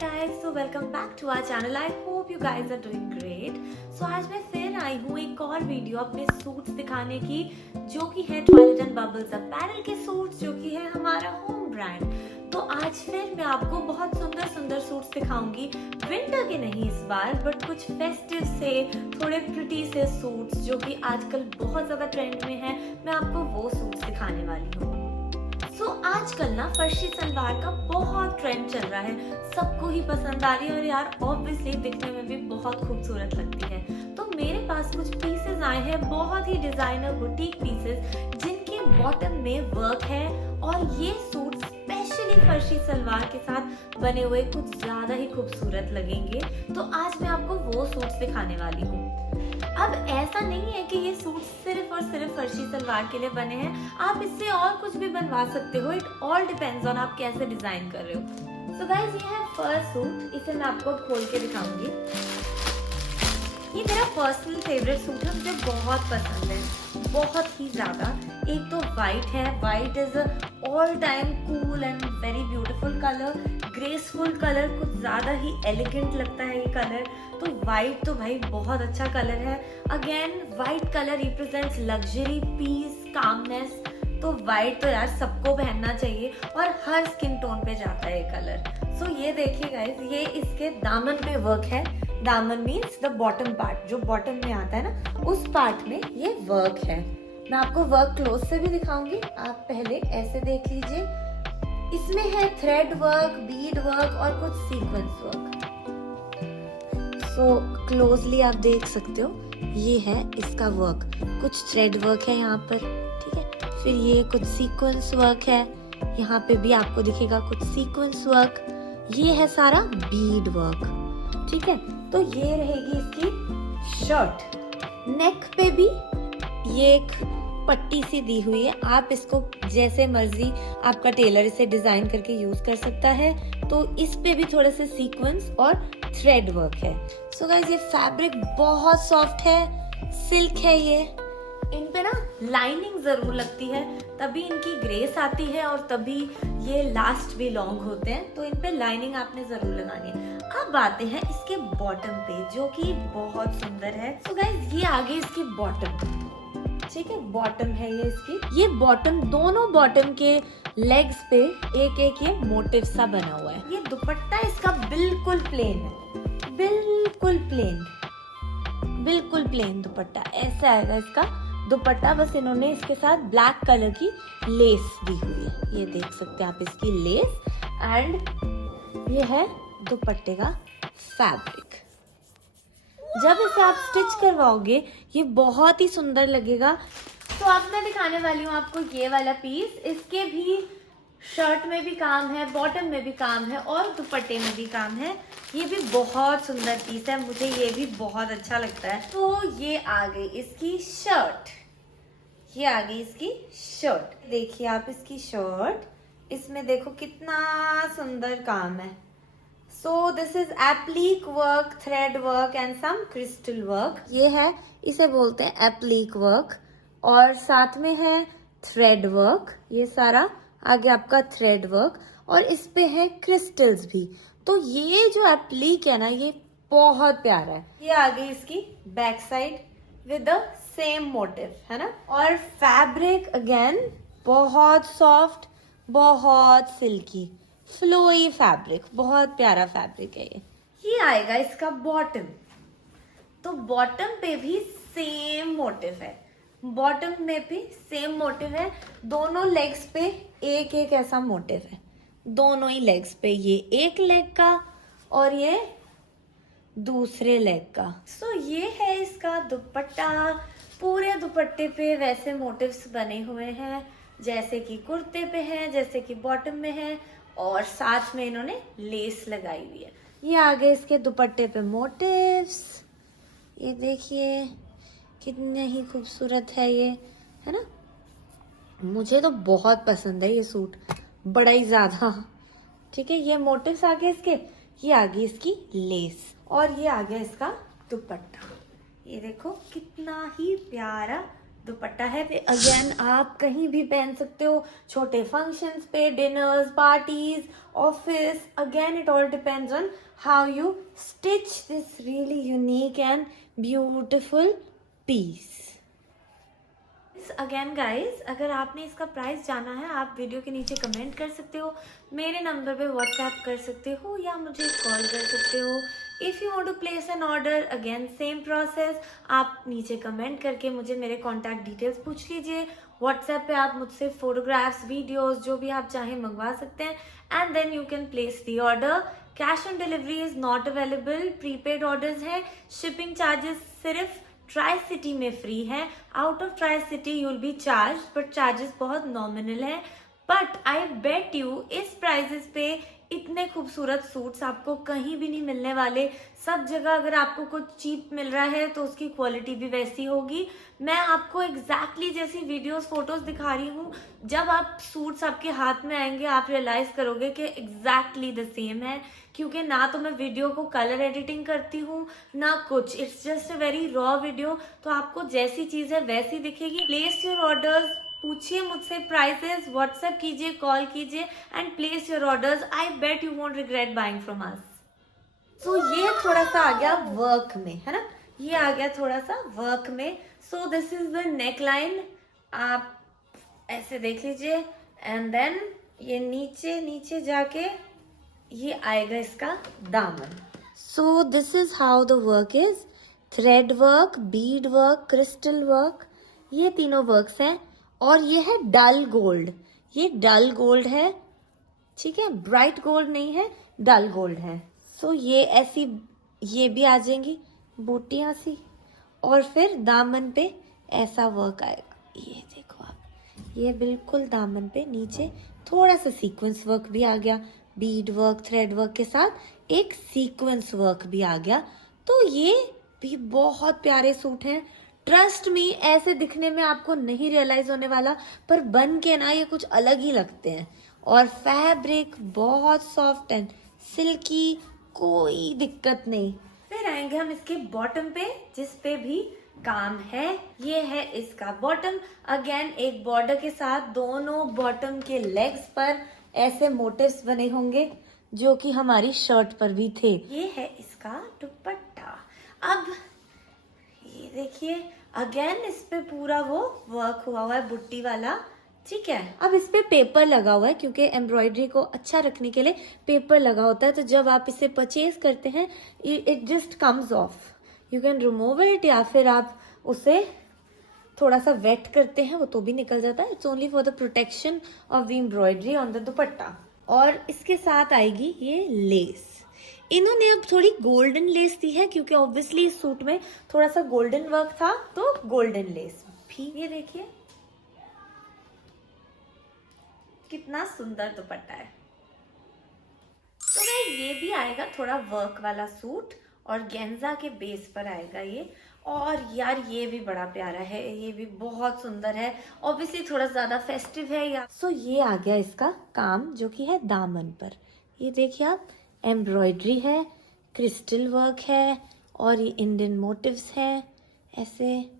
guys, so welcome back to our channel. I hope you guys are doing great. So आज मैं फिर आई हूँ एक और वीडियो अपने सूट्स दिखाने की, जो कि है ट्वाइलाइट एंड बबल्स अपैरल के सूट्स, जो कि है हमारा होम ब्रांड। तो आज फिर मैं आपको बहुत सुंदर सुंदर सूट्स दिखाऊंगी, विंटर के नहीं इस बार, बट कुछ फेस्टिव से थोड़े प्रिटी से सूट्स जो कि आजकल बहुत ज्यादा ट्रेंड में है। मैं आपको वो सूट्स दिखाने वाली हूँ। आजकल ना फर्शी सलवार का बहुत ट्रेंड चल रहा है, सबको ही पसंद आ रही है और यार ऑब्वियसली दिखने में भी बहुत खूबसूरत लगती है। तो मेरे पास कुछ पीसेस आए हैं, बहुत ही डिजाइनर बुटीक पीसेस, जिनके बॉटम में वर्क है और ये सूट स्पेशली फर्शी सलवार के साथ बने हुए कुछ ज्यादा ही खूबसूरत लगेंगे। तो आज मैं आपको वो सूट्स दिखाने वाली हूँ। अब ऐसा नहीं है कि ये सूट सिर्फ और सिर्फ फर्शी सलवार के लिए बने हैं, आप इससे और कुछ भी बनवा सकते हो। इट ऑल डिपेंड्स ऑन आप कैसे डिजाइन कर रहे हो। सो गाइस, ये है फर्स्ट सूट, इसे मैं आपको खोल के दिखाऊंगी। ये मेरा पर्सनल फेवरेट सूट है, मुझे बहुत पसंद है, बहुत ही ज्यादा। एक तो वाइट है, white is all time cool and very beautiful colour, graceful colour, कुछ ज्यादा ही एलिगेंट लगता है ये कलर। तो वाइट तो भाई बहुत अच्छा कलर है। Again white colour represents luxury, peace, calmness. तो वाइट तो यार सबको पहनना चाहिए और हर स्किन टोन पे जाता है ये कलर। सो ये देखिए गाइस, ये इसके दामन पे वर्क है। दामन मीन्स द बॉटम पार्ट, जो बॉटम में आता है ना, उस पार्ट में ये वर्क है। मैं आपको वर्क क्लोज से भी दिखाऊंगी, आप पहले ऐसे देख लीजिए। इसमें है थ्रेड वर्क, बीड वर्क और कुछ सीक्वेंस वर्क। सो क्लोजली आप देख सकते हो, ये है इसका वर्क। कुछ थ्रेड वर्क है यहाँ पर, ठीक है। फिर ये कुछ सीक्वेंस वर्क है, यहाँ पे भी आपको दिखेगा कुछ सीक्वेंस वर्क। ये है सारा बीड वर्क, ठीक है। तो ये रहेगी इसकी शर्ट। नेक पे भी ये एक पट्टी सी दी हुई है, आप इसको जैसे मर्जी आपका टेलर इसे डिजाइन करके यूज कर सकता है। तो इस पे भी थोड़े से सीक्वेंस और थ्रेड वर्क है। सो गाइस, ये फैब्रिक बहुत सॉफ्ट है, सिल्क है ये। इन पे ना लाइनिंग जरूर लगती है, तभी इनकी ग्रेस आती है और तभी ये लास्ट भी लॉन्ग होते हैं। तो इन पे लाइनिंग आपने जरूर लगानी है। अब आते हैं इसके बॉटम पे, जो कि बहुत सुंदर है। सो गाइस, ये आगे इसकी बॉटम, ठीक है, बॉटम है ये इसकी। ये बॉटम, दोनों बॉटम के लेग्स पे एक एक ये मोटिव सा बना हुआ है। ये दुपट्टा इसका बिल्कुल प्लेन है, बिल्कुल प्लेन, बिल्कुल प्लेन दुपट्टा ऐसा आएगा इसका दुपट्टा। बस इन्होंने इसके साथ ब्लैक कलर की लेस दी हुई है, ये देख सकते हैं आप इसकी लेस। एंड ये है दुपट्टे का फैब्रिक। जब इसे आप स्टिच करवाओगे ये बहुत ही सुंदर लगेगा। तो अब मैं दिखाने वाली हूँ आपको ये वाला पीस। इसके भी शर्ट में भी काम है, बॉटम में भी काम है और दुपट्टे में भी काम है। ये भी बहुत सुंदर पीस है, मुझे ये भी बहुत अच्छा लगता है। तो ये आ गई इसकी शर्ट, ये आ गई इसकी शर्ट। देखिए आप इसकी शर्ट, इसमें देखो कितना सुंदर काम है। So this is applique work, thread work and some crystal work. ये है, इसे बोलते हैं applique work, और साथ में है thread work। ये सारा आगे आपका thread work, और इस पे है crystals भी। तो ये जो applique है ना, ये बहुत प्यारा है। ये आगे इसकी back side with the same motive है ना। और फैब्रिक अगेन बहुत सॉफ्ट, बहुत सिल्की, फ्लोई फैब्रिक, बहुत प्यारा फैब्रिक है ये आएगा इसका बॉटम। तो बॉटम पे भी सेम मोटिव है, बॉटम में भी सेम मोटिव है। दोनों लेग्स पे एक एक ऐसा मोटिव है, दोनों ही लेग्स पे, ये एक लेग का और ये दूसरे लेग का। सो ये है इसका दुपट्टा। पूरे दुपट्टे पे वैसे मोटिव्स बने हुए हैं, जैसे कि कुर्ते पे हैं, जैसे कि बॉटम में है, और साथ में इन्होंने लेस लगाई हुई है। ये आगे इसके दुपट्टे पे मोटिव्स, ये देखिए कितने ही खूबसूरत है ये, है ना। मुझे तो बहुत पसंद है ये सूट, बड़ा ही ज्यादा, ठीक है। ये मोटिव्स आगे इसके, ये आगे इसकी लेस, और ये आ गया इसका दुपट्टा। ये देखो कितना ही प्यारा दुपट्टा है। अगेन आप कहीं भी पहन सकते हो, छोटे फंक्शंस पे, dinners, parties, office. Again it all depends on how you stitch this really unique and beautiful piece. Again guys, अगर आपने इसका प्राइस जाना है, आप वीडियो के नीचे कमेंट कर सकते हो, मेरे नंबर पे व्हाट्सएप कर सकते हो या मुझे कॉल कर सकते हो। If you want to place an order, again same process, आप नीचे कमेंट करके मुझे मेरे कॉन्टैक्ट डिटेल्स पूछ लीजिए। व्हाट्सएप पे आप मुझसे फोटोग्राफ्स, वीडियोस जो भी आप चाहें मंगवा सकते हैं, and then you can place the order. Cash on delivery is not available, prepaid orders है। शिपिंग चार्जेस सिर्फ ट्राई सिटी में फ्री है, out of tri city you will be charge, but charges बहुत नॉमिनल है। But I bet you इस prices पे इतने खूबसूरत सूट्स आपको कहीं भी नहीं मिलने वाले। सब जगह अगर आपको कुछ चीप मिल रहा है तो उसकी क्वालिटी भी वैसी होगी। मैं आपको एग्जैक्टली जैसी वीडियोस, फोटोज दिखा रही हूँ, जब आप सूट्स आपके हाथ में आएंगे आप रियलाइज करोगे कि एग्जैक्टली द सेम है। क्योंकि ना तो मैं वीडियो को कलर एडिटिंग करती हूँ ना कुछ, it's just a very raw video. तो आपको जैसी चीज है वैसी दिखेगी। प्लेस योर ऑर्डर्स, पूछिए मुझसे प्राइसेस, व्हाट्सएप कीजिए, कॉल कीजिए and place your orders. I bet you won't regret buying from us. So ये थोड़ा सा आ गया वर्क में, है ना, ये आ गया थोड़ा सा वर्क में। So this is the neck line, आप ऐसे देख लीजिए, एंड देन ये नीचे नीचे जाके ये आएगा इसका दामन। So this is how the work is. Thread work, bead work, crystal work, ये तीनों वर्क्स हैं। और ये है डल गोल्ड, ये डल गोल्ड है, ठीक है, ब्राइट गोल्ड नहीं है, डल गोल्ड है। सो ये ऐसी, ये भी आ जाएंगी बूटियां सी, और फिर दामन पे ऐसा वर्क आएगा। ये देखो आप, ये बिल्कुल दामन पे नीचे थोड़ा सा सीक्वेंस वर्क भी आ गया, बीड वर्क, थ्रेड वर्क के साथ एक सीक्वेंस वर्क भी आ गया। तो ये भी बहुत प्यारे सूट हैं। ट्रस्ट मी, ऐसे दिखने में आपको नहीं रियलाइज होने वाला, पर बन के ना ये कुछ अलग ही लगते हैं। और फैब्रिक बहुत सॉफ्ट एंड सिल्की, कोई दिक्कत नहीं। फिर आएंगे हम इसके बॉटम पे, जिस पे भी काम है। ये है इसका बॉटम। अगेन एक बॉर्डर के साथ दोनों बॉटम के लेग्स पर ऐसे मोटिव्स बने होंगे जो कि हमारी शर्ट पर भी थे। ये है इसका दुपट्टा। अब ये देखिए, अगेन इस पे पूरा वो वर्क हुआ हुआ है बुट्टी वाला, ठीक है। अब इस पे पेपर लगा हुआ है, क्योंकि एम्ब्रॉयडरी को अच्छा रखने के लिए पेपर लगा होता है। तो जब आप इसे परचेज करते हैं, it just comes of, you can remove it, या फिर आप उसे थोड़ा सा वेट करते हैं वो तो भी निकल जाता है। It's only for the protection of the embroidery on the दुपट्टा। और इसके साथ आएगी ये लेस। इन्होंने अब थोड़ी गोल्डन लेस दी है, क्योंकि ऑब्वियसली इस सूट में थोड़ा सा गोल्डन वर्क था, तो गोल्डन लेस भी। ये देखिए कितना सुंदर दुपट्टा है। तो गाइस ये भी आएगा थोड़ा वर्क वाला सूट, और गेंजा के बेस पर आएगा ये। और यार ये भी बड़ा प्यारा है, ये भी बहुत सुंदर है। ऑब्वियसली थोड़ा ज्यादा फेस्टिव है या सो। ये आ गया इसका काम जो कि है दामन पर। ये देखिए आप, एम्ब्रॉयडरी है, क्रिस्टल वर्क है, और ये इंडियन मोटिव्स हैं ऐसे,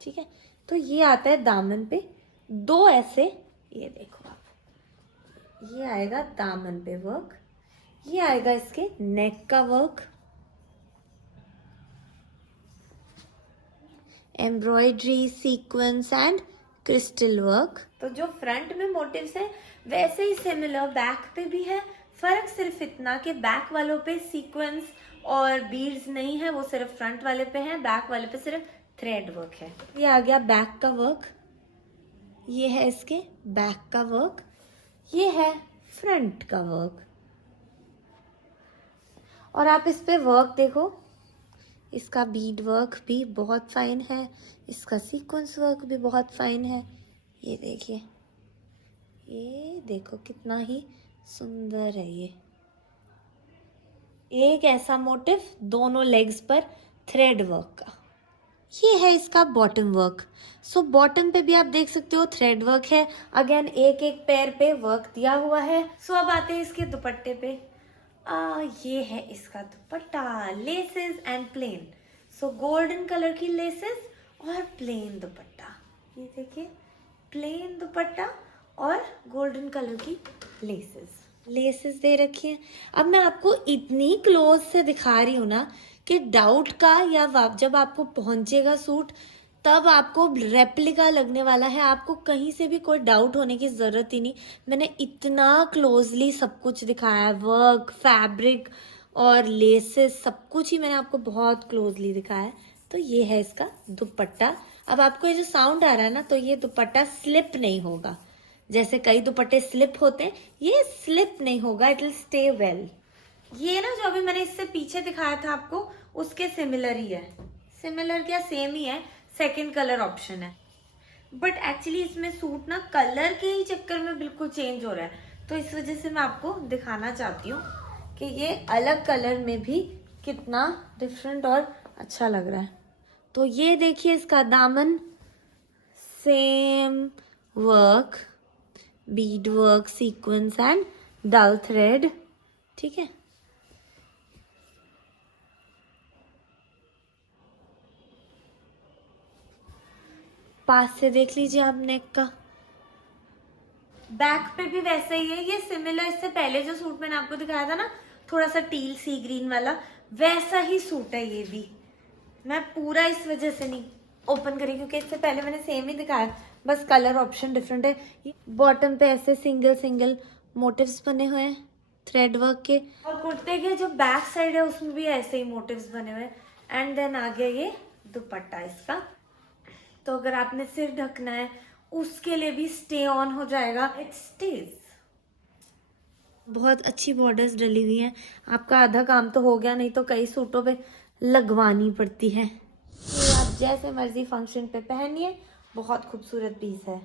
ठीक है। तो ये आता है दामन पे दो ऐसे, ये देखो आप, ये आएगा दामन पे वर्क, ये आएगा इसके नेक का work, embroidery, sequence and crystal work. तो जो फ्रंट में मोटिव्स हैं वैसे ही सिमिलर बैक पे भी है। फर्क सिर्फ इतना कि बैक वालों पे सीक्वेंस और बीड्स नहीं है, वो सिर्फ फ्रंट वाले पे है, बैक वाले पे सिर्फ थ्रेड वर्क है। ये आ गया बैक का वर्क, ये है इसके बैक का वर्क, ये है फ्रंट का वर्क। और आप इस पे वर्क देखो, इसका बीड वर्क भी बहुत फाइन है, इसका सीक्वेंस वर्क भी बहुत फाइन है। ये देखिए, ये देखो कितना ही सुंदर है। ये एक ऐसा मोटिव दोनों लेग्स पर थ्रेड वर्क का। ये है इसका बॉटम वर्क। सो बॉटम पे भी आप देख सकते हो थ्रेड वर्क है। अगेन एक एक पैर पे वर्क दिया हुआ है। सो अब आते हैं इसके दुपट्टे पे। ये है इसका dupatta, laces and plain. So golden colour की लेसेस और प्लेन दुपट्टा। ये देखिए प्लेन दुपट्टा और गोल्डन कलर की लेसेस दे रखी है। अब मैं आपको इतनी क्लोज से दिखा रही हूँ ना कि डाउट का या जब आपको पहुंचेगा सूट तब आपको रेप्लिका लगने वाला है। आपको कहीं से भी कोई डाउट होने की ज़रूरत ही नहीं। मैंने इतना क्लोजली सब कुछ दिखाया है, वर्क, फैब्रिक और लेसेस, सब कुछ ही मैंने आपको बहुत क्लोजली दिखाया है। तो ये है इसका दुपट्टा। अब आपको ये जो साउंड आ रहा है ना, तो ये दुपट्टा स्लिप नहीं होगा। जैसे कई दुपट्टे स्लिप होते हैं, ये स्लिप नहीं होगा, इट विल स्टे वेल। ये ना जो अभी मैंने इससे पीछे दिखाया था आपको, उसके सिमिलर ही है। सिमिलर क्या, सेम ही है, सेकंड कलर ऑप्शन है। बट एक्चुअली इसमें सूट ना कलर के ही चक्कर में बिल्कुल चेंज हो रहा है, तो इस वजह से मैं आपको दिखाना चाहती हूँ कि ये अलग कलर में भी कितना डिफरेंट और अच्छा लग रहा है। तो ये देखिए इसका दामन, same work, bead work, sequence and dull thread, ठीक है। पास से देख लीजिए आप नेक का। बैक पे भी वैसा ही है, ये सिमिलर, इससे पहले जो सूट मैंने आपको दिखाया था ना, थोड़ा सा टील सी ग्रीन वाला, वैसा ही सूट है ये भी। मैं पूरा इस वजह से नहीं ओपन करी क्योंकि इससे पहले मैंने सेम ही दिखाया, बस कलर ऑप्शन डिफरेंट है। बॉटम पे ऐसे सिंगल सिंगल मोटिव्स बने हुए हैं थ्रेड वर्क के, और कुर्ते के जो बैक साइड है उसमें भी ऐसे ही मोटिव्स बने हुए हैं। एंड देन आ गया ये दुपट्टा इसका। तो अगर आपने सिर ढकना है उसके लिए भी स्टे ऑन हो जाएगा, इट स्टेज। बहुत अच्छी बॉर्डर्स डली हुई हैं। आपका आधा काम तो हो गया, नहीं तो कई सूटों पे लगवानी पड़ती है। ये आप जैसे मर्जी फंक्शन पे पहनिए, बहुत खूबसूरत पीस है।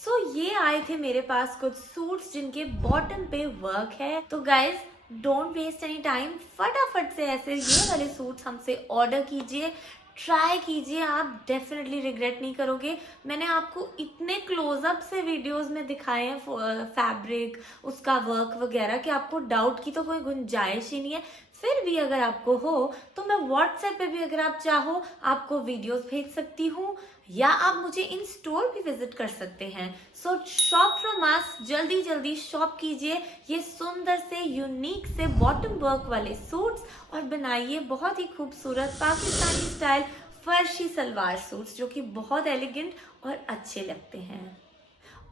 सो ये आए थे मेरे पास कुछ सूट्स जिनके बॉटम पे वर्क है। तो guys don't waste any time, फटाफट से ऐसे ये वाले सूट्स हमसे ऑर्डर कीजिए, ट्राई कीजिए, आप डेफिनेटली रिग्रेट नहीं करोगे। मैंने आपको इतने क्लोजअप से वीडियोस में दिखाए हैं फैब्रिक, उसका वर्क वगैरह, कि आपको डाउट की तो कोई गुंजाइश ही नहीं है। फिर भी अगर आपको हो तो मैं व्हाट्सएप पे भी अगर आप चाहो आपको वीडियोस भेज सकती हूँ, या आप मुझे इन स्टोर भी विजिट कर सकते हैं। सो शॉप फ्रॉम अस, जल्दी जल्दी शॉप कीजिए ये सुंदर से यूनिक से बॉटम वर्क वाले सूट्स और बनाइए बहुत ही खूबसूरत पाकिस्तानी स्टाइल फर्शी सलवार सूट्स जो कि बहुत एलिगेंट और अच्छे लगते हैं।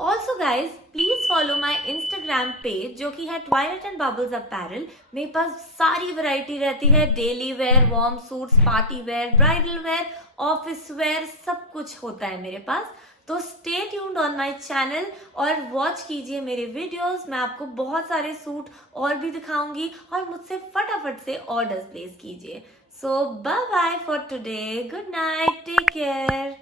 Also guys please follow my Instagram page जो कि है ट्वाइलाइट एंड बबल्स अपैरल। मेरे पास सारी वैरायटी रहती है, daily wear, warm suits, party wear, bridal where, office where, सब कुछ होता है मेरे पास। तो stay tuned on my channel और वॉच कीजिए मेरे वीडियोस। मैं आपको बहुत सारे सूट और भी दिखाऊंगी और मुझसे फटाफट से ऑर्डर्स प्लेस कीजिए। So bye bye for today, good night, take care.